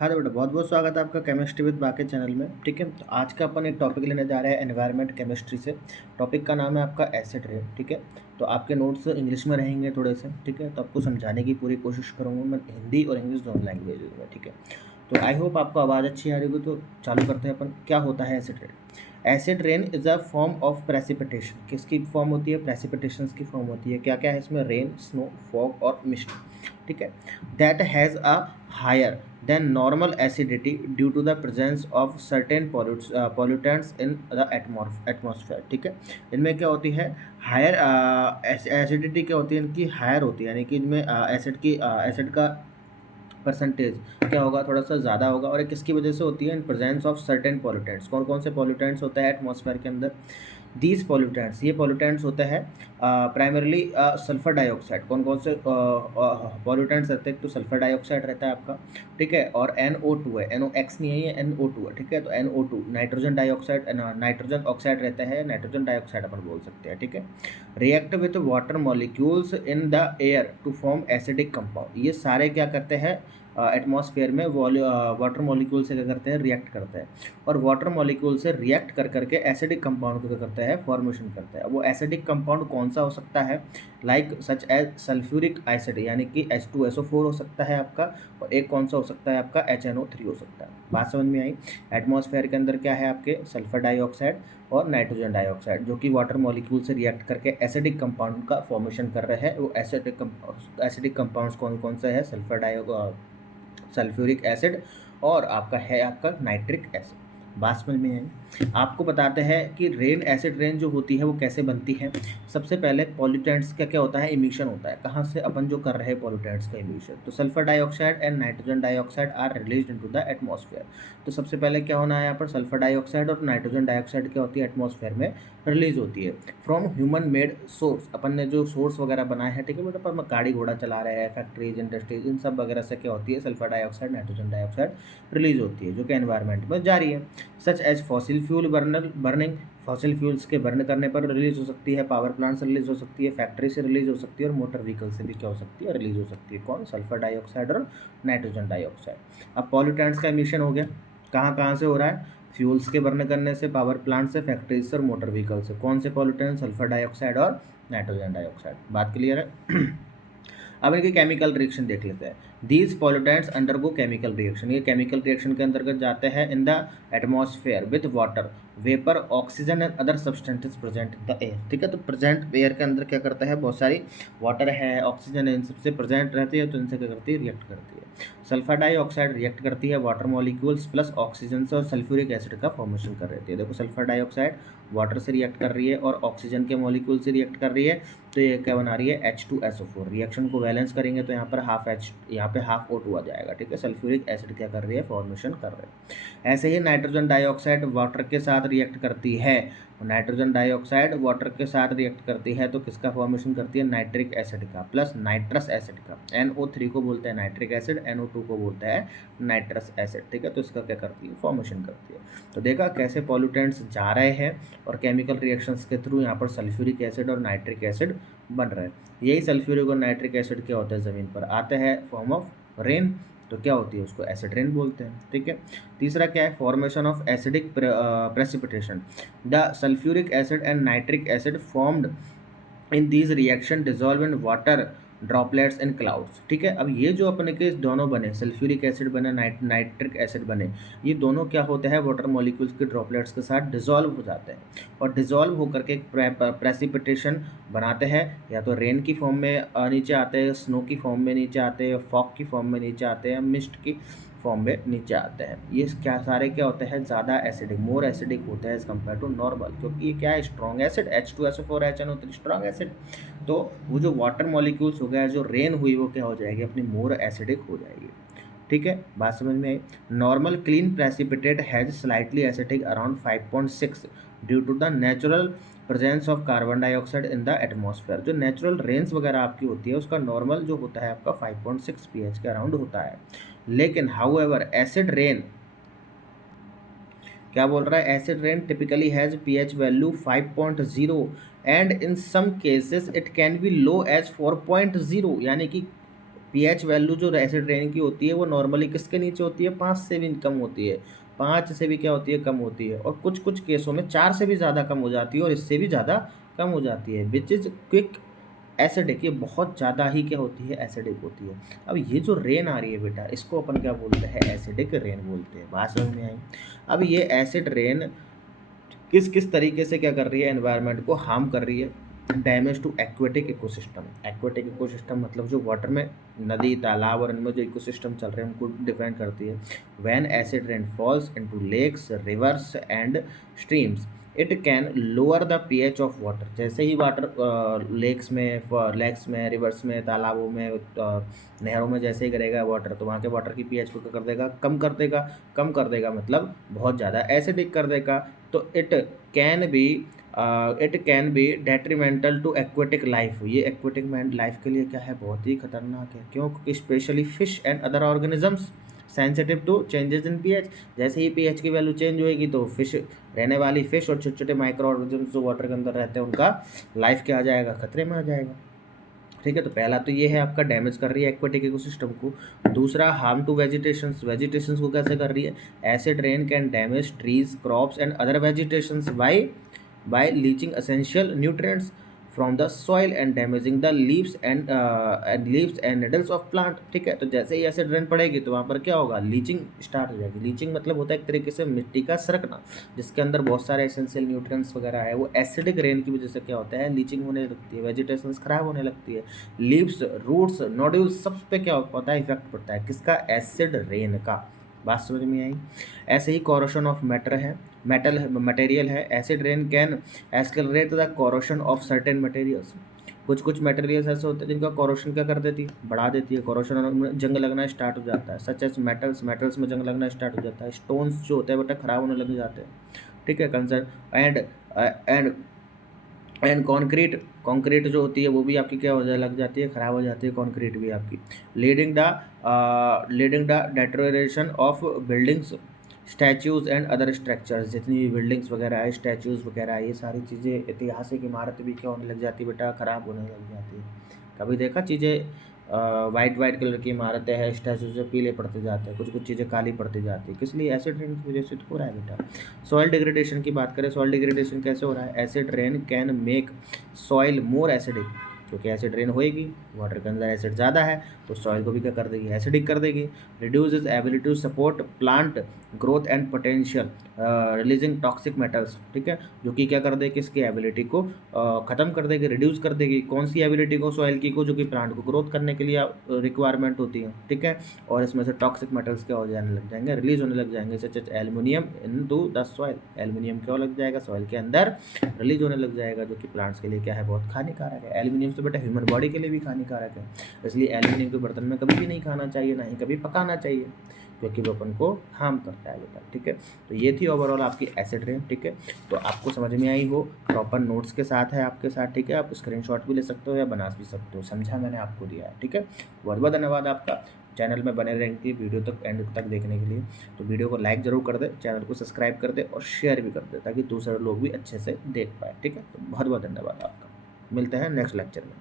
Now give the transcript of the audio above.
हाँ तो बेटा बहुत बहुत स्वागत है आपका केमिस्ट्री विद बाकी चैनल में। ठीक है, तो आज का अपन एक टॉपिक लेने जा रहे हैं एनवायरनमेंट केमिस्ट्री से। टॉपिक का नाम है आपका एसिड रेन। ठीक है, तो आपके नोट्स इंग्लिश में रहेंगे थोड़े से। ठीक है, तो आपको समझाने की पूरी कोशिश करूँगा मैं हिंदी और इंग्लिश दोनों लैंग्वेज में। ठीक है, तो आई होप आपको आवाज़ अच्छी आ रही होगी। तो चालू करते हैं अपन। क्या होता है acid rain? Acid rain is a form of precipitation. किसकी फॉर्म होती है? प्रेसिपिटेशंस की फॉर्म होती है। क्या क्या है इसमें? रेन, स्नो, फॉग और मिस्ट। ठीक है, that has a higher than normal acidity due to the presence of certain pollutants in the atmosphere। ठीक है, इनमें क्या होती है? हायर एसिडिटी क्या होती है? इनकी हायर होती है, यानी कि इनमें एसिड का परसेंटेज क्या होगा? थोड़ा सा ज़्यादा होगा। और ये किसकी वजह से होती है? In presence of certain pollutants. कौन कौन से पॉल्यूटेंट्स होते हैं एटमॉस्फेयर के अंदर? दीज पॉल्यूटेंट्स, ये पॉल्यूटेंट्स होते हैं प्राइमरली सल्फर डाइऑक्साइड। कौन कौन से पॉल्यूटेंट्स रहते हैं? तो सल्फर डाइऑक्साइड रहता है आपका। ठीक है, और NO2 है, NOx नहीं है, ये NO2 है। ठीक है, तो NO2 nitrogen dioxide, nitrogen oxide रहता है, नाइट्रोजन डाइऑक्साइड अपन बोल सकते हैं। ठीक है, react with water molecules in the air to form acidic compound. ये सारे क्या करते हैं? एटमॉस्फेयर में वाटर मॉलिक्यूल से क्या करते हैं? रिएक्ट करते हैं। और वाटर मॉलिक्यूल से रिएक्ट कर करके एसिडिक कंपाउंड को क्या करता है? फॉर्मेशन करता है। वो एसिडिक कंपाउंड कौन सा हो सकता है? Like such as sulphuric acid, यानी कि H2SO4 हो सकता है आपका। और एक कौन सा हो सकता है आपका? HNO3 हो सकता है। बात समझ में आई? एटमॉस्फेयर के अंदर क्या है आपके? सल्फर डाइऑक्साइड और नाइट्रोजन डाइऑक्साइड, जो कि वाटर मॉलिक्यूल से रिएक्ट करके एसिडिक कंपाउंड का फॉर्मेशन कर रहे हैं। वो एसिडिक कंपाउंड्स कौन कौन से हैं? सल्फ्यूरिक एसिड और आपका है आपका नाइट्रिक एसिड। बात समझ में है? आपको बताते हैं कि रेन, एसिड रेन जो होती है वो कैसे बनती है। सबसे पहले पॉल्यूटेंट्स का क्या होता है? इमिशन होता है। कहाँ से? अपन जो कर रहे हैं पॉल्यूटेंट्स का इमिशन, तो sulphur dioxide and nitrogen dioxide are release into the atmosphere. तो सबसे पहले क्या होना है यहाँ पर? सल्फर डाइऑक्साइड और नाइट्रोजन डाइऑक्साइड क्या होती है? एटमॉस्फेयर में रिलीज होती है फ्रॉम ह्यूमन मेड सोर्स। अपन ने जो सोर्स वगैरह बनाए हैं, ठीक है बेटा, पर गाड़ी घोड़ा चला रहे हैं, फैक्ट्रीज, इंडस्ट्रीज, इन सब वगैरह से क्या होती है? Sulphur dioxide, nitrogen dioxide release होती है, जो कि एनवायरनमेंट में जारी है। Such as fossil fuel burning, fossil fuels के बर्न करने पर रिलीज हो सकती है, पावर प्लांट से रिलीज हो सकती है, फैक्ट्री से रिलीज हो सकती है, और मोटर व्हीकल से भी क्या हो सकती है? रिलीज हो सकती है। कौन? सल्फर डाइऑक्साइड और नाइट्रोजन डाइऑक्साइड। अब पॉल्यूटेंट्स का एमिशन हो गया, कहाँ कहाँ से हो रहा है? फ्यूल्स के बर्न करने से, पावर प्लांट से, फैक्ट्रीज से और मोटर व्हीकल से। कौन से पॉल्यूटेंट? सल्फर डाइऑक्साइड और नाइट्रोजन डाइऑक्साइड। बात क्लियर है? अब इनके केमिकल रिएक्शन देख लेते हैं। These pollutants undergo chemical reaction. ये केमिकल रिएक्शन के अंतर्गत जाते हैं इन the atmosphere with water, vapour, oxygen and other substances present in the air. ठीक है, तो प्रेजेंट एयर के अंदर क्या करता है? बहुत सारी वाटर है, ऑक्सीजन है, इन सबसे प्रेजेंट रहती है, तो इनसे क्या करती है? रिएक्ट करती है। सल्फर डाइऑक्साइड रिएक्ट करती है वाटर मॉलिक्यूल्स प्लस ऑक्सीजन से और सल्फ्यूरिक एसिड का फॉर्मेशन कर रही है। देखो, सल्फर डाइऑक्साइड वाटर से रिएक्ट कर रही है और ऑक्सीजन के मॉलिक्यूल से रिएक्ट कर रही है, तो ये क्या बना रही है? H2SO4। रिएक्शन को बैलेंस करेंगे तो यहाँ पर यहाँ पे हाफ O2 आ जाएगा। ठीक है, सल्फ्यूरिक एसिड क्या कर रही है? फॉर्मेशन कर रहे हैं। ऐसे ही नाइट्रोजन डाइऑक्साइड वाटर के साथ रिएक्ट करती है। नाइट्रोजन डाइऑक्साइड वाटर के साथ रिएक्ट करती है तो किसका फॉर्मेशन करती है? नाइट्रिक एसिड का प्लस नाइट्रस एसिड का। NO3 को बोलते हैं नाइट्रिक एसिड, NO2 को बोलते हैं नाइट्रस एसिड। ठीक है, तो इसका क्या करती है? फॉर्मेशन करती है। तो देखा कैसे पॉल्यूटेंट्स जा रहे हैं और केमिकल रिएक्शंस के थ्रू यहाँ पर सल्फ्यूरिक एसिड और नाइट्रिक एसिड बन रहे हैं। यही सल्फ्यूरिक और नाइट्रिक एसिड क्या होता है? ज़मीन पर आते हैं फॉर्म ऑफ रेन, तो क्या होती है? उसको एसिड रेन बोलते हैं। ठीक है, तीसरा क्या है? Formation of acidic precipitation. The sulphuric acid and nitric acid formed in these reaction dissolve in water droplets in clouds. ठीक है, अब ये जो अपने के दोनों बने, सल्फ्यूरिक एसिड बने, नाइट्रिक एसिड बने, ये दोनों क्या होते हैं? वाटर मॉलिक्यूल्स के ड्रॉपलेट्स के साथ डिजॉल्व हो जाते हैं और डिजॉल्व होकर के एक प्रेसिपिटेशन बनाते हैं। या तो रेन की फॉर्म में नीचे आते हैं, स्नो की फॉर्म में नीचे आते हैं, फॉग की फॉर्म में नीचे आते हैं, मिस्ट की फॉर्म में नीचे आते हैं। ये क्या सारे क्या होते हैं? ज़्यादा एसिडिक, मोर एसिडिक होते हैं एज़ कम्पेयर टू नॉर्मल, क्योंकि ये क्या है? Strong acid, H2SO4 HNO3 strong acid. तो वो जो वाटर मॉलिक्यूल्स हो गया, जो रेन हुई, वो क्या हो जाएगी? अपनी मोर एसिडिक हो जाएगी। ठीक है, बात समझ में आई? Normal clean precipitate has slightly acidic around 5.6 due to the natural presence of carbon dioxide in the atmosphere. जो नेचुरल रेन्स वगैरह आपकी होती है, उसका नॉर्मल जो होता है आपका 5.6 pH के अराउंड होता है। लेकिन हाउएवर एसिड रेन क्या बोल रहा है? Acid rain typically has pH value 5.0 and in some cases it can be low as 4.0, यानी कि पीएच वैल्यू जो एसिड रेन की होती है वो नॉर्मली किसके नीचे होती है, 5 से भी कम होती है, 5 से भी क्या होती है, कम होती है, और कुछ कुछ केसों में 4 से भी ज़्यादा कम हो जाती है और इससे भी ज़्यादा कम हो जाती है, विच इज़ क्विक एसिडिक। ये बहुत ज़्यादा ही क्या होती है, एसिडिक होती है। अब ये जो रेन आ रही है बेटा, इसको अपन क्या बोलते हैं, एसिडिक रेन बोलते हैं। बात समझ में आई। अब ये एसिड रेन किस किस तरीके से क्या कर रही है, एनवायरनमेंट को हार्म कर रही है। Damage to aquatic ecosystem. Aquatic ecosystem मतलब जो वाटर में नदी, तालाब और इनमें जो इकोसिस्टम चल रहे हैं उनको डिफाइन करती है। When acid rain falls into lakes, rivers and streams, it can lower the pH of water. जैसे ही वाटर लेक्स में, रिवर्स में, तालाबों में, नहरों में जैसे ही गिरेगा वाटर, तो वहाँ के वाटर की पीएच को क्या कर देगा, कम कर देगा। कम कर देगा मतलब बहुत ज़्यादा एसिडिक कर देगा। तो it can be detrimental to aquatic life. ये एक्वेटिक लाइफ के लिए क्या है, बहुत ही खतरनाक है। क्यों? क्योंकि specially fish and other organisms sensitive to changes in pH. जैसे ही पीएच की वैल्यू चेंज होएगी तो फिश, रहने वाली फिश और छोटे छोटे माइक्रो ऑर्गेनिजम्स जो वाटर के अंदर रहते हैं उनका लाइफ क्या आ जाएगा, खतरे में आ जाएगा। ठीक है, तो पहला तो ये है आपका डैमेज कर रही है एक्वेटिक इकोसिस्टम को। दूसरा, हार्म टू वेजिटेशंस। वेजिटेशंस को कैसे कर रही है, acid rain can damage trees, crops and other vegetations by leaching essential nutrients from the soil and damaging the leaves and needles of plant। ठीक है, तो जैसे ही एसिड रेन पड़ेगी तो वहाँ पर क्या होगा, लीचिंग स्टार्ट हो जाएगी। लीचिंग मतलब होता है एक तरीके से मिट्टी का सरकना, जिसके अंदर बहुत सारे एसेंशियल न्यूट्रिएंट्स वगैरह है। वो एसिडिक रेन की वजह से क्या होता है, लीचिंग होने लगती है, वेजिटेशंस खराब होने लगती है, लीव्स, रूट्स, नोड्यूल्स, सब पे क्या होता है, इफेक्ट पड़ता है। किसका, एसिड रेन का। बात समझ में आई। ऐसे ही कोरोशन ऑफ मटेरियल है। Acid rain can accelerate the corrosion of certain materials. कुछ कुछ मटेरियल्स ऐसे होते हैं जिनका कोरोशन क्या कर देती है, बढ़ा देती है। कोरोशन में जंग लगना स्टार्ट हो जाता है। सच एस मेटल्स में जंग लगना स्टार्ट हो जाता है। स्टोन्स जो होते हैं बेटा खराब होने लग जाते हैं। ठीक है, कंसर्न एंड एंड कंक्रीट जो होती है वो भी आपकी क्या हो जाए, लग जाती है, ख़राब हो जाती है कंक्रीट भी आपकी। Leading the deterioration of buildings, statues and other structures. जितनी भी बिल्डिंग्स वगैरह है, स्टैच्यूज़ वगैरह, ये सारी चीज़ें, ऐतिहासिक इमारत भी क्या होने लग जाती है बेटा, ख़राब होने लग जाती है। कभी देखा चीज़ें वाइट कलर की इमारतें हैं, स्टैचू से पीले पड़ते जाते हैं, कुछ कुछ चीज़ें काली पड़ती जाती है। किस लिए, एसिड रेन की वजह से तो हो रहा है बेटा। सॉइल डिग्रेडेशन की बात करें, सॉइल डिग्रेडेशन कैसे हो रहा है, acid rain can make soil more acidic. क्योंकि एसिड रेन होएगी, वाटर के अंदर एसिड ज़्यादा है तो सॉइल को भी क्या कर देगी, एसिडिक कर देगी। Reduce its ability to support plant growth and potential, releasing toxic metals. ठीक है, जो कि क्या कर देगी, इसकी एबिलिटी को ख़त्म कर देगी, रिड्यूस कर देगी। कौन सी एबिलिटी को, सॉइल की को, जो कि प्लांट को ग्रोथ करने के लिए रिक्वायरमेंट होती है। ठीक है, और इसमें से टॉक्सिक मेटल्स क्या हो जाने लग जाएंगे, रिलीज होने लग जाएंगे, such as aluminium into the soil. Aluminium क्या लग जाएगा, सॉइल के अंदर रिलीज होने लग जाएगा, जो कि प्लांट्स के लिए क्या है, बहुत हानिकारक है। एल्युमिनियम तो बेटा ह्यूमन बॉडी के लिए भी हानिकारक है, इसलिए एल्युमिनियम के बर्तन में कभी भी नहीं खाना चाहिए, ना ही कभी पकाना चाहिए, क्योंकि वो अपन को हार्म करता है बेटा। ठीक है, तो ये थी ओवरऑल आपकी एसिड रेन। ठीक है, तो आपको समझ में आई हो, प्रॉपर नोट्स के साथ है आपके साथ। ठीक है, आप स्क्रीनशॉट भी ले सकते हो या बना भी सकते हो, समझा मैंने आपको दिया है। ठीक है, बहुत बहुत धन्यवाद आपका चैनल में बने रहेंगे वीडियो तक, एंड तक देखने के लिए। तो वीडियो को लाइक ज़रूर कर दे, चैनल को सब्सक्राइब कर दे और शेयर भी कर दे, ताकि दूसरे लोग भी अच्छे से देख पाए। ठीक है, तो बहुत बहुत धन्यवाद आपका। मिलते हैं नेक्स्ट लेक्चर में।